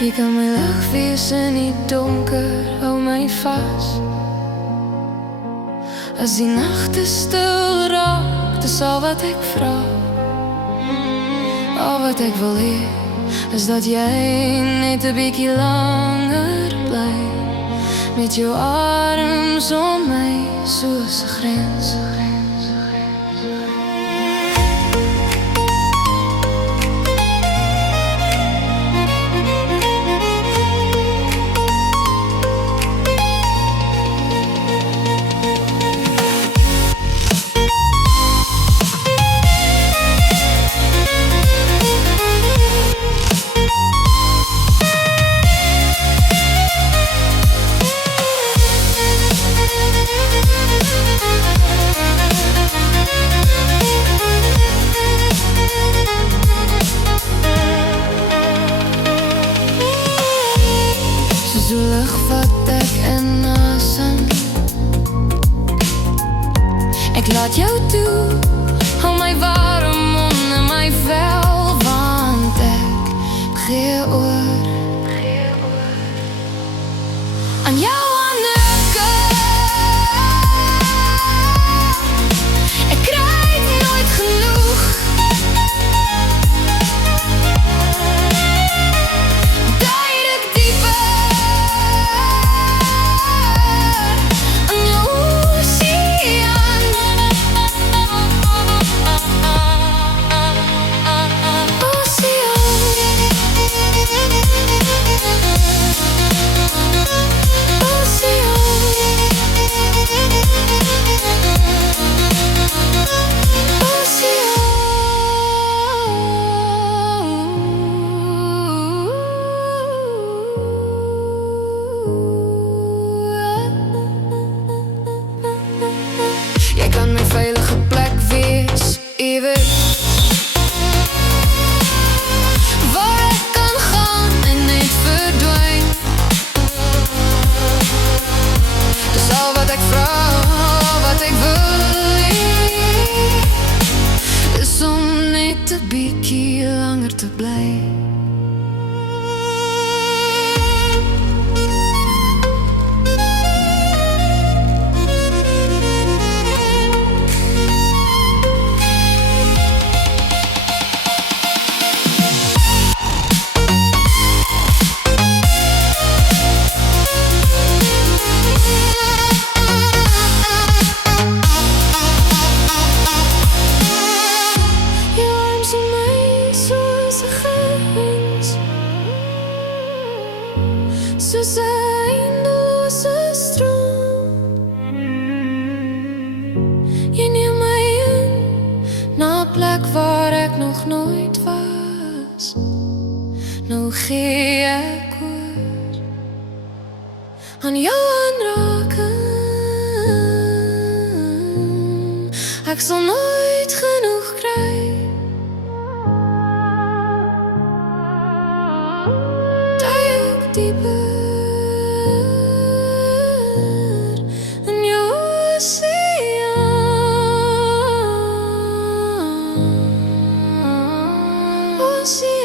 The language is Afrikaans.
Jy kan my lig wees in die donker, hou my vas. As die nagte stil raak, dis al wat ek vra. Al wat ek wil hê, is dat jy net 'n bietjie langer bly. Met jou arms om my, soos 'n grens. So lig wat ek inasem. Ek laat jou toe, hou my warm onder my vel, want ek gee oor aan jou anderke. Ek kry nooit genoeg. Jy kan my veilige plek wees, iewers waar ek kan gaan en net verdwyn. Dis al wat ek vra, wat ek wil hê, is om net 'n bietjie langer te bly. Soos 'n eindelose stroom, jy neem my in na 'n plek waar ek nog nooit was. Nou gee ek oor aan jou aanraking. Ek sal nooit genoeg kry. Duik dieper see